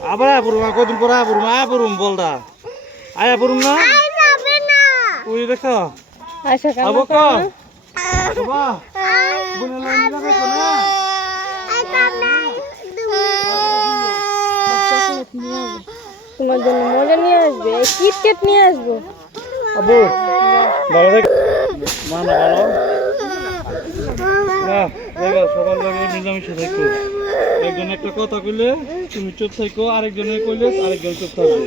আবার আপুরুম কদিন পরে আপুরুম বলদা আয় আপুরুম না ওই দেখো আচ্ছা আবো কামা ক বাবা বুনে লাইন যাবে কোন তোমার জন্য মজা নিয়ে আসবে কিটকেট নিয়ে আসবো আবু ভালো দেখ মানা ভালো না দেখো সবার লগে মিলামিশে থাকো একজন একটা কথা কইলে তুমি চুপ থাকো আরেকজনের কইলে আরেকজন চুপ থাকবে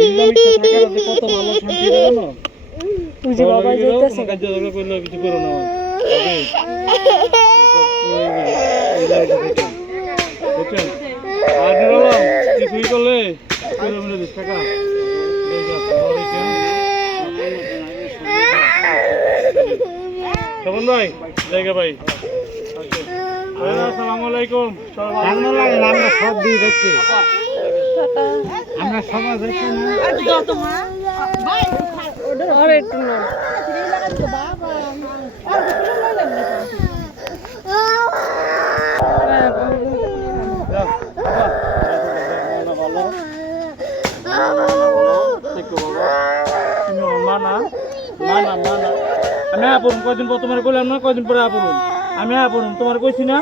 মিলামিশে থাকার যে কত ভালো শান্তি জানো তুই যে বাবা যাইতেছে কাজ জায়গা কইলে কিছু করো না ওকে বুঝছেন আর নিলাম কিছুই করলে করে মিলে দিস টাকা শোভন ভাই জায়গা ভাই আসসালামু আলাইকুম আমরা সব দিয়ে দেখছি আমরা সমাজ হচ্ছে না আর একটু না আমি আপন কয়দিন পর তোমার কইলাম না কয়দিন পরে আপন আমি আপন তোমার কইছি না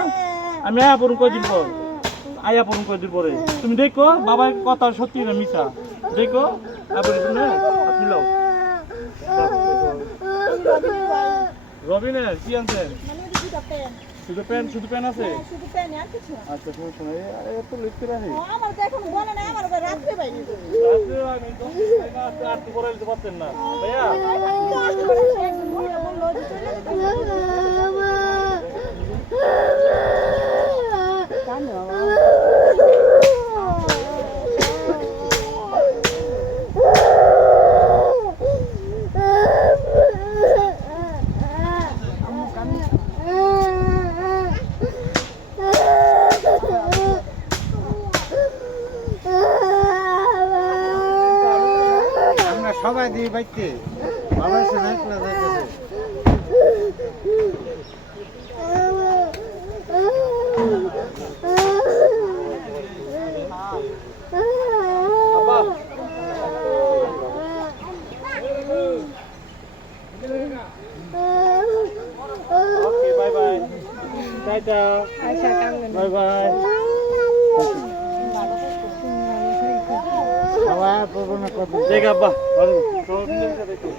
আমি আপন কয়দিন পর আয়া পড়ুন কয়দিন পরে তুমি দেখো বাবার কথা সত্যি না মিছা দেখো আপনি শুনে আপনি লাও রবিনের কি আনছেন শুধু প্যান আছে আচ্ছা শুনে এত লিখতে রাখি আর তো বলে দিতে পারতেন না ভাইয়া সবাই দিয়ে বাইতে বাবার সাথে একলা যাইতেছে ওকে বাই বাই টাটা আচ্ছা কামনা বাই বাই সবাই প্রবণ করবে ঠিক আব্বা ভালো সব মিলে দেখো